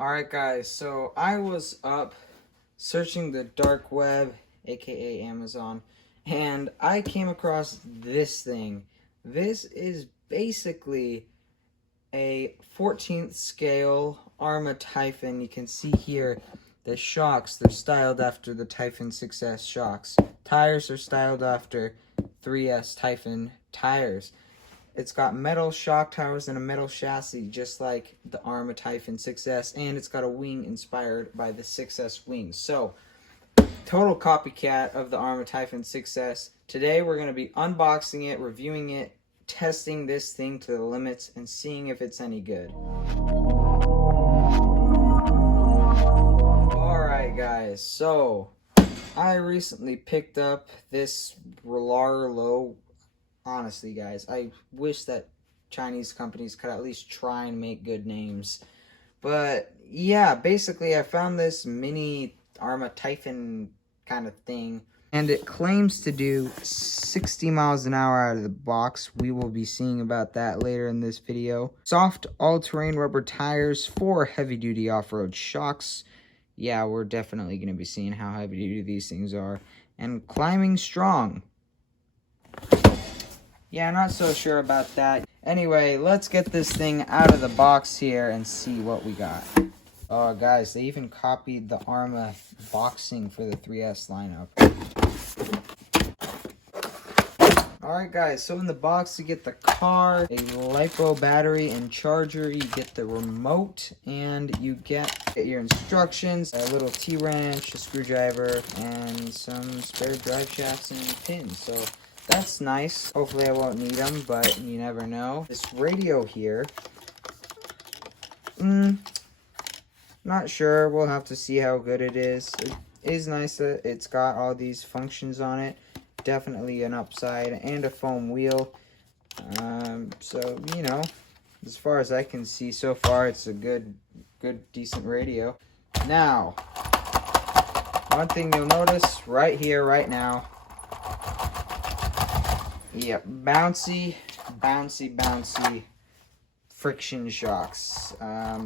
Alright guys, so I was up searching the dark web, aka Amazon, and I came across this thing. This is basically a 14th scale Arrma Typhon. You can see here the shocks, they're styled after the Typhon 6S shocks. Tires are styled after 3S Typhon tires. It's got metal shock towers and a metal chassis, just like the Arrma Typhon 6S, and it's got a wing inspired by the 6S wings. So, total copycat of the Arrma Typhon 6S. Today we're going to be unboxing it, reviewing it, testing this thing to the limits, and seeing if it's any good. Alright guys, so I recently picked up this RLAARLO. Honestly, guys, I wish that Chinese companies could at least try and make good names. But, yeah, basically I found this mini Arrma Typhon kind of thing. And it claims to do 60 miles an hour out of the box. We will be seeing about that later in this video. Soft all-terrain rubber tires, 4 heavy-duty off-road shocks. Yeah, we're definitely going to be seeing how heavy-duty these things are. And climbing strong. Yeah, not so sure about that. Anyway, let's get this thing out of the box here and see what we got. Oh, guys, they even copied the Arrma boxing for the 3S lineup. Alright, guys, so in the box you get the car, a LiPo battery and charger, you get the remote, and you get your instructions, a little T-wrench, a screwdriver, and some spare drive shafts and pins. So that's nice. Hopefully I won't need them, but you never know. This radio here, not sure. We'll have to see how good it is. It is nice that it's got all these functions on it. Definitely an upside and a foam wheel. So, you know, as far as I can see so far, it's a good, decent radio. Now, one thing you'll notice right here, right now. Yep, bouncy friction shocks.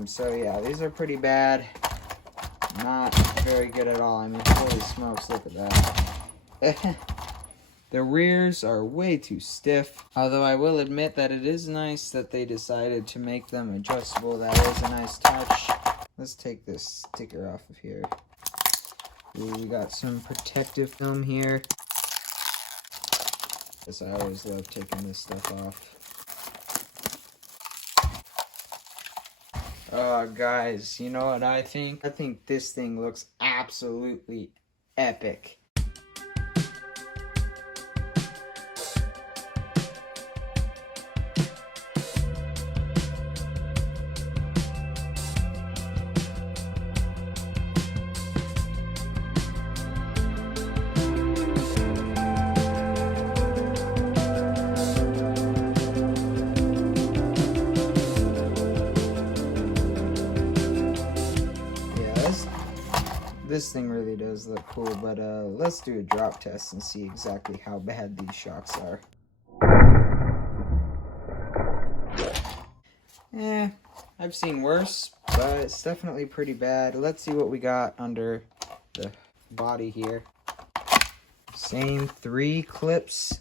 So yeah, these are pretty bad. Not very good at all. I mean, holy smokes, look at that. The rears are way too stiff. Although I will admit that it is nice that they decided to make them adjustable. That is a nice touch. Let's take this sticker off of here. Ooh, we got some protective film here. I always love taking this stuff off. Oh, guys, you know what I think? I think this thing looks absolutely epic. This thing really does look cool, but let's do a drop test and see exactly how bad these shocks are. I've seen worse, but it's definitely pretty bad. Let's see what we got under the body here. Same 3 clips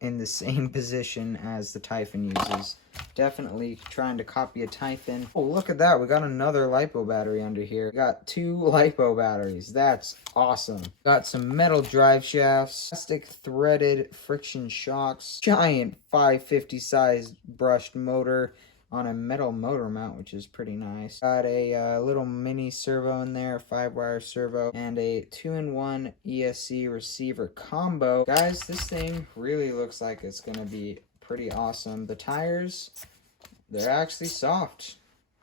in the same position as the Typhon uses. Definitely trying to copy a Typhon. Oh, look at that. We got another LiPo battery under here. We got 2 LiPo batteries. That's awesome. Got some metal drive shafts, plastic threaded friction shocks, giant 550 sized brushed motor on a metal motor mount, which is pretty nice. Got a little mini servo in there, 5-wire servo, and a 2-in-1 ESC receiver combo. Guys, this thing really looks like it's going to be pretty awesome. The tires, they're actually soft.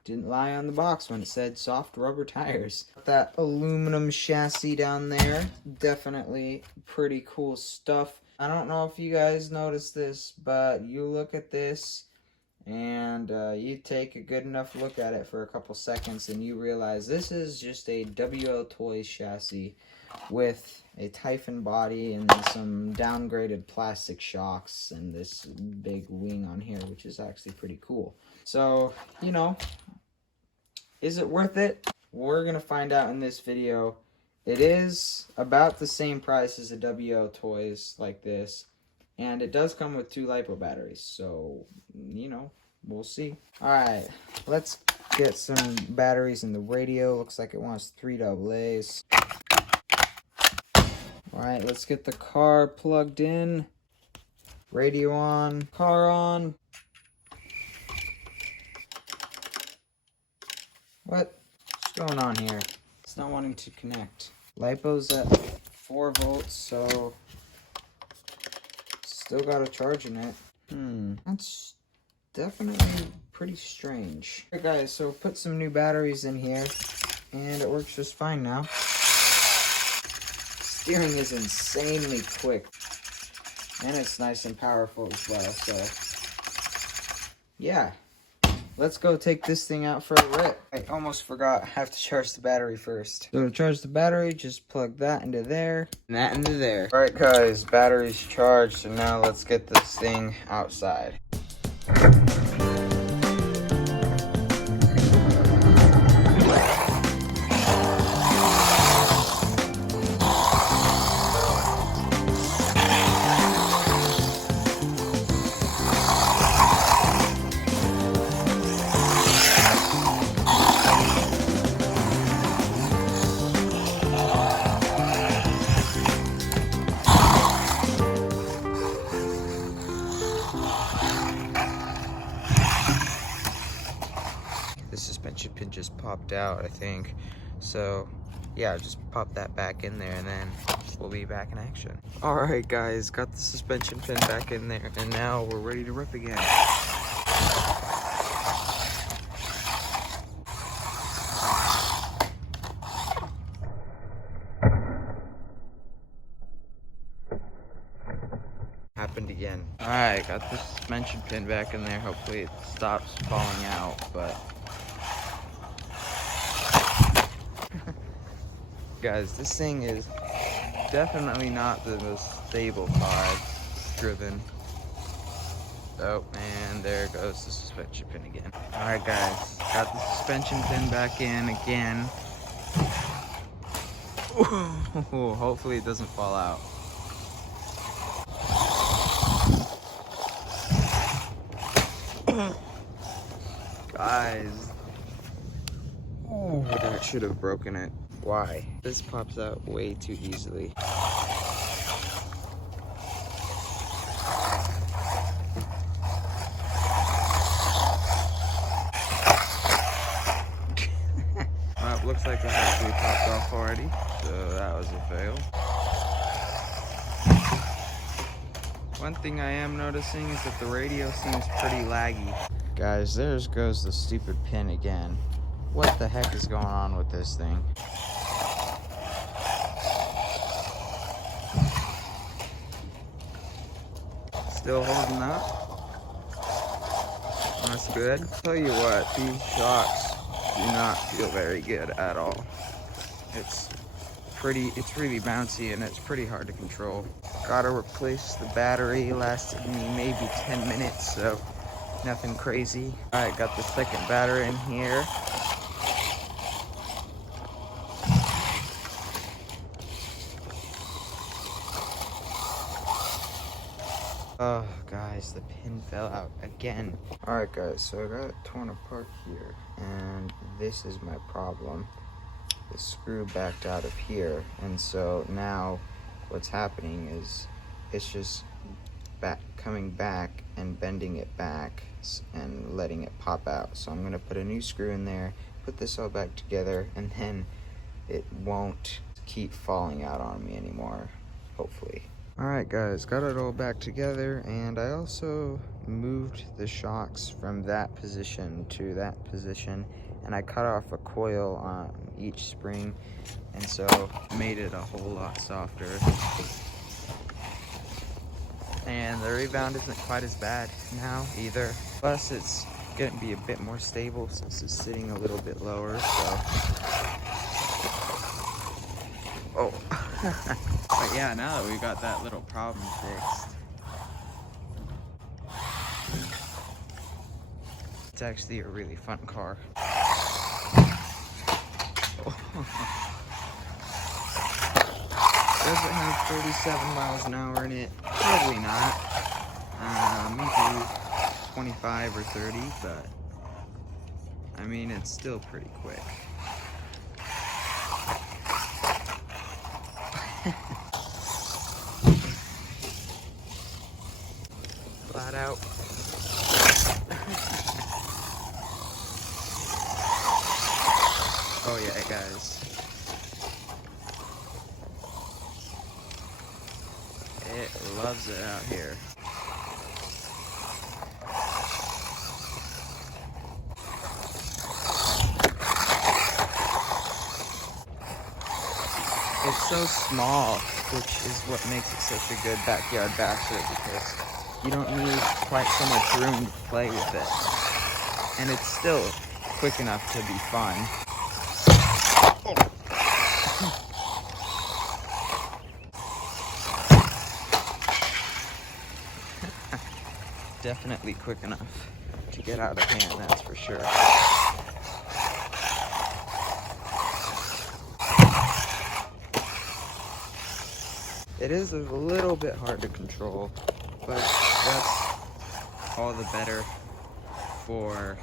Didn't lie on the box when it said soft rubber tires. That aluminum chassis down there, definitely pretty cool stuff. I don't know if you guys noticed this, but you look at this and you take a good enough look at it for a couple seconds and you realize this is just a WL Toys chassis with a Typhon body and some downgraded plastic shocks and this big wing on here, which is actually pretty cool. So, you know, Is it worth it? We're gonna find out in this video. It is about the same price as the WO toys like this, and it does come with 2 LiPo batteries, so, you know, we'll see. Alright, let's get some batteries in the radio. Looks like it wants 3 AA's. Alright, let's get the car plugged in. Radio on, car on. What's going on here? It's not wanting to connect. LiPo's at 4 volts, so still got a charge in it. That's definitely pretty strange. Alright guys, so put some new batteries in here, and it works just fine now. Steering is insanely quick, and it's nice and powerful as well, so yeah. Let's go take this thing out for a rip. I almost forgot, I have to charge the battery first. So to charge the battery, just plug that into there, and that into there. Alright guys, battery's charged, so now let's get this thing outside. The suspension pin just popped out, I think. So yeah, just pop that back in there and then we'll be back in action. Alright guys, got the suspension pin back in there and now we're ready to rip again. Happened again. Alright, got the suspension pin back in there. Hopefully it stops falling out, but guys, this thing is definitely not the most stable car I've driven. Oh man, there goes the suspension pin again. Alright guys, got the suspension pin back in again. Ooh, hopefully it doesn't fall out. Guys, oh, that should have broken it. Why? This pops out way too easily. Well, it looks like it actually popped off already, so that was a fail. One thing I am noticing is that the radio seems pretty laggy. Guys, there goes the stupid pin again. What the heck is going on with this thing? Still holding up. That's good. Tell you what, these shocks do not feel very good at all. It's really bouncy and it's pretty hard to control. Gotta replace the battery. Lasted me maybe 10 minutes, so nothing crazy. Alright, got the second battery in here. Oh, guys, the pin fell out again. Alright, guys, so I got it torn apart here, and this is my problem. The screw backed out of here, and so now what's happening is it's just coming back and bending it back and letting it pop out. So I'm going to put a new screw in there, put this all back together, and then it won't keep falling out on me anymore, hopefully. Alright guys, got it all back together, and I also moved the shocks from that position to that position, and I cut off a coil on each spring, and so made it a whole lot softer. And the rebound isn't quite as bad now either. Plus it's gonna be a bit more stable since it's sitting a little bit lower, so. Oh. But yeah, now that we got that little problem fixed, it's actually a really fun car. Does it have 37 miles an hour in it? Probably not. Maybe 25 or 30, but I mean, it's still pretty quick. Flat out. Oh yeah, guys. It loves it out here. It's so small, which is what makes it such a good backyard bachelor, because you don't need quite so much room to play with it. And it's still quick enough to be fun. Definitely quick enough to get out of hand, that's for sure. It is a little bit hard to control, but that's all the better for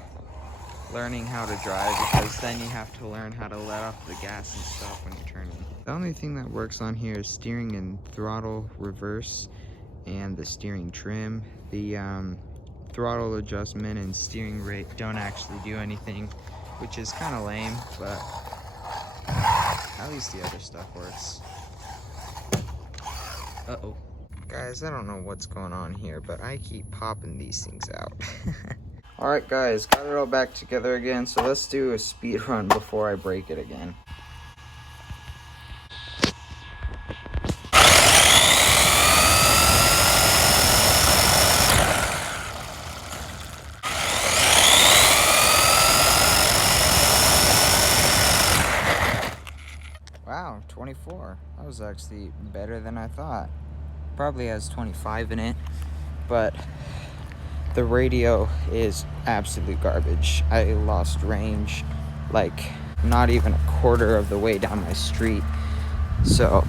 learning how to drive, because then you have to learn how to let off the gas and stuff when you're turning. The only thing that works on here is steering and throttle reverse and the steering trim. The throttle adjustment and steering rate don't actually do anything, which is kind of lame, but at least the other stuff works. Uh-oh. Guys, I don't know what's going on here, but I keep popping these things out. Alright guys, got it all back together again, so let's do a speed run before I break it again. Wow, 24. That was actually better than I thought. Probably has 25 in it, but the radio is absolute garbage. I lost range like not even a quarter of the way down my street. So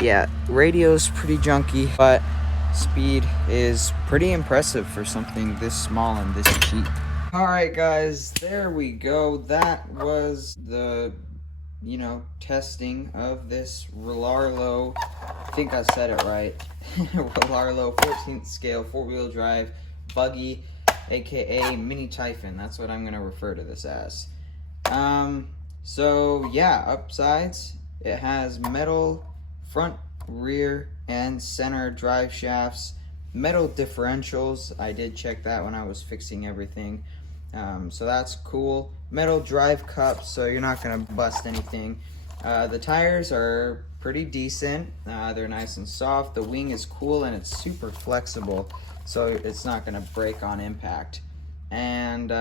yeah, radio's pretty junky, but speed is pretty impressive for something this small and this cheap. Alright guys, there we go. That was the testing of this RLAARLO, I think I said it right, RLAARLO 14th scale 4-wheel drive buggy, aka mini typhon. That's what I'm going to refer to this as. So yeah, upsides, it has metal front, rear, and center drive shafts, metal differentials. I did check that when I was fixing everything. So that's cool. Metal drive cups, so you're not gonna bust anything. The tires are pretty decent. They're nice and soft. The wing is cool and it's super flexible, so it's not gonna break on impact. And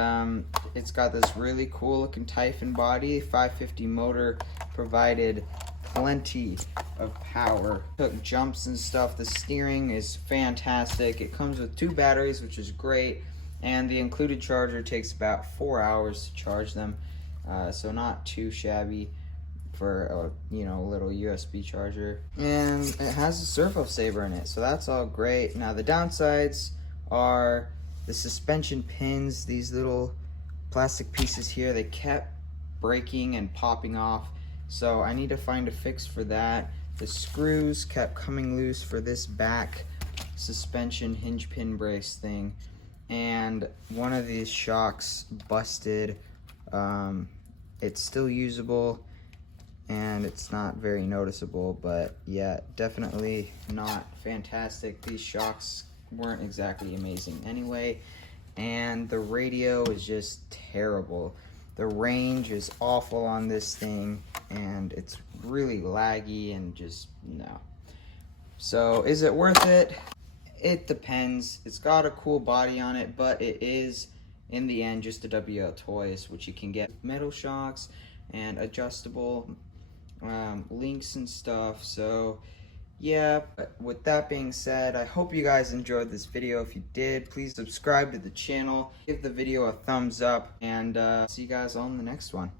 it's got this really cool looking Typhon body. 550 motor provided plenty of power. Took jumps and stuff. The steering is fantastic. It comes with 2 batteries, which is great. And the included charger takes about 4 hours to charge them, so not too shabby for a little USB charger. And it has a servo saver in it, so that's all great. Now the downsides are the suspension pins. These little plastic pieces here, they kept breaking and popping off, so I need to find a fix for that. The screws kept coming loose for this back suspension hinge pin brace thing. And one of these shocks busted. It's still usable and it's not very noticeable, but yeah, definitely not fantastic. These shocks weren't exactly amazing anyway, and the radio is just terrible. The range is awful on this thing, and it's really laggy and just no. So is it worth it? It depends. It's got a cool body on it, but it is, in the end, just a WL Toys, which you can get metal shocks and adjustable links and stuff. So yeah, but with that being said, I hope you guys enjoyed this video. If you did, please subscribe to the channel, give the video a thumbs up, and see you guys on the next one.